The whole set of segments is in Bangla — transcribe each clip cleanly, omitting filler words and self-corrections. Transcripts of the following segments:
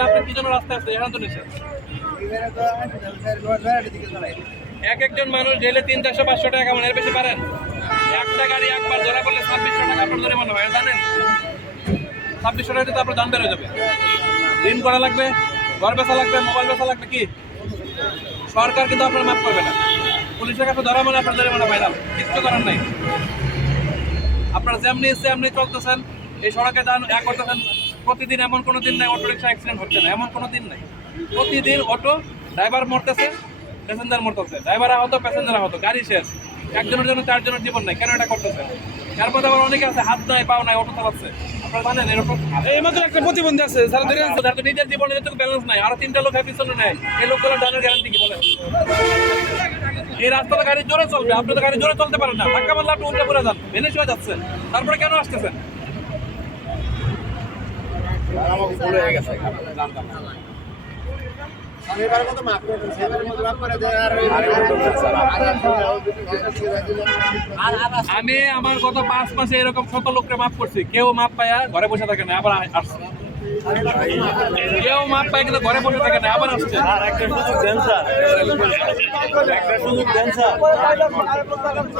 তাহলে আপনি কি জন্য রাস্তায় আসছেন? এখন তো নিছেন এক একজন মানুষ ডেলে 300-400 টাকা কামান, এর বেশি পারেন? একটা গাড়ি একবার ধরা পড়লে 2600 টাকা আপনার জরিমানা হয়, জানেন? 2600 টাকা তো আপনার দাম বেড়ে যাবে। ঋণ করা লাগবে, ঘর বেচা লাগবে, মোবাইল বেচা লাগবে, কি সরকার কিন্তু আপনার মাফ করবে না। পুলিশের কাছে ধরা মানে আপনার জরিমানা পাইলাম, কিচ্ছু করার নাই। আপনারা যেমনি ইচ্ছে এমনি চলতেছেন, এই সড়কে দান এক করতেছেন। প্রতিদিন এমন কোনো দিন নাই অটো রিক্সা অ্যাক্সিডেন্ট হচ্ছে না, এমন কোনো দিন নাই। প্রতিদিন অটো ড্রাইভার মরতেছে, প্যাসেঞ্জার মরতেছে, ড্রাইভার আহত, প্যাসেঞ্জার আহত, গাড়ি শেষ। একজনের জন্য 4 জনের জীবন নাই, কেন এটা করতেছে? তার মধ্যে আবার অনেকে আছে হাত নাই পাও নাই অটো চালাচ্ছে, আপনারা জানেন এরকম। এই মাত্র একটা প্রতিবন্ধী আছে, নিজের জীবনে যেটুকু ব্যালেন্স নাই, আরো 3টা লোক পিছনে নেয়, এই লোকগুলো ডানের গ্যারান্টি কি বলেন? এই রাস্তাতে গাড়ি জোরে চলবে, আপনি তো গাড়ি জোরে চলতে পারেন না, ধাক্কা মারলে আপনি উল্টে পড়ে যান, ভেনিশ হয়ে যাচ্ছেন, তারপরে কেন আসতেছেন? আমি আমার গত 5 মাসে এরকম 100 লোককে মাফ করছি, কেউ মাপ পায়া ঘরে বসে থাকে না, আবার আসছে। কেউ মাপ পায় কিন্তু ঘরে বসে থাকে না, আবার আসছে।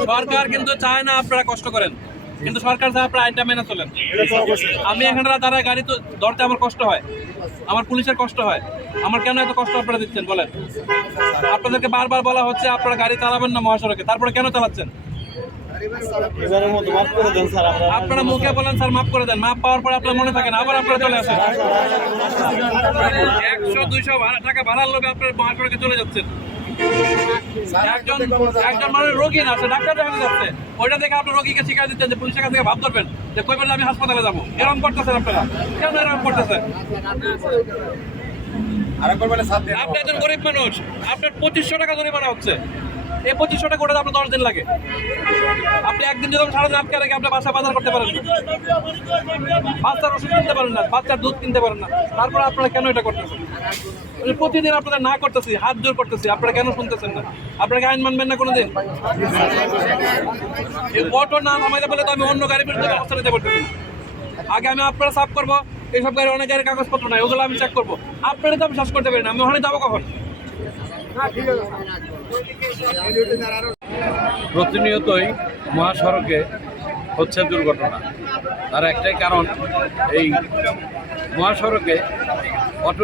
সরকার কিন্তু চায় না আপনারা কষ্ট করেন, কিন্তু সরকার চায় আপনারা আইনটা মেনে চলেন। আমি এখানে দাঁড়ায় গাড়ি তো ধরতে আমার কষ্ট হয়, আমার পুলিশের কষ্ট হয়, আমার কেন এত কষ্ট আপনারা দিচ্ছেন বলেন? আপনাদেরকে বারবার বলা হচ্ছে আপনারা গাড়ি চালাবেন না মহাসড়কে, তারপরে কেন চালাচ্ছেন? আপনারা মুখে বলেন স্যার মাফ করে দেন, মাফ পাওয়ার পরে আপনার মনে থাকে না, আবার আপনারা চলে আসেন। 100-200 টাকা ভাড়ার লোভে আপনার মহাসড়কে চলে যাচ্ছেন। একজন মানুষ রোগী না, সে ডাক্তার দেখাতে যাচ্ছে, ওইটা দেখে আপনার রোগীকে শিকার দিচ্ছেন যে পুলিশের কাছ থেকে ভাব ধরবেন যে কই বললে আমি হাসপাতালে যাবো। এরকম করতেছেন আপনারা, কেন এরকম করতেছেন? আপনি একজন গরিব মানুষ, আপনার 2500 টাকা জরিমানা হচ্ছে। এই 2500 টাকা করে আপনার 10 দিন লাগে। আপনি একদিন যদি সারাদিন আটকে রেখে আপনার বাসা বাজার করতে পারেন না, বাচ্চার ওষুধ কিনতে পারেন না, বাচ্চার দুধ কিনতে পারেন না, তারপরে আপনারা কেন এটা করতেছেন? প্রতিদিন আপনাদের না করতেছি, হাত জোর করতেছি, আপনারা কেন শুনতেছেন না? আপনাকে আইন মানবেন না কোনোদিন? এই অটো না থামাইতে বলে তো আমি অন্য গাড়ির বিরুদ্ধে ব্যবস্থা নিতে পারতেছি। আগে আমি আপনারা সাফ করবো, এইসব গাড়ি অনেক গাড়ির কাগজপত্র নাই, ওগুলো আমি চেক করবো। আপনারা তো আমি শ্বাস করতে পারি না, আমি ওখানে যাবো কখন? প্রতিনিয়তই মহাসড়কে হচ্ছে দুর্ঘটনা, তার একটাই কারণ এই মহাসড়কে অটো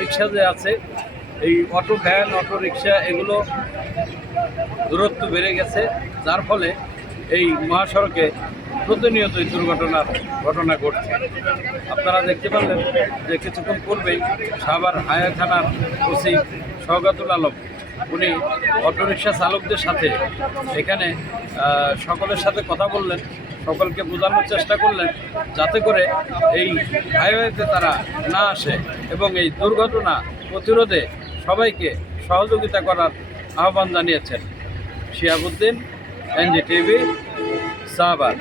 রিক্সা যে আছে, এই অটো ভ্যান, অটো রিক্সা এগুলো দূরত্ব বেড়ে গেছে, যার ফলে এই মহাসড়কে প্রতিনিয়তই দুর্ঘটনার ঘটনা ঘটছে। আপনারা দেখতে পারলেন যে কিছুক্ষণ পূর্বেই সাভার হায়া থানার ওসি শওকতুল আলম উনি অটোরিকশা চালকদের সাথে এখানে সকলের সাথে কথা বললেন, সকলকে বোঝানোর চেষ্টা করলেন যাতে করে এই হাইওয়েতে তারা না আসে এবং এই দুর্ঘটনা প্রতিরোধে সবাইকে সহযোগিতা করার আহ্বান জানিয়েছেন। শিহাবুদ্দিন, NGTV, সাভার।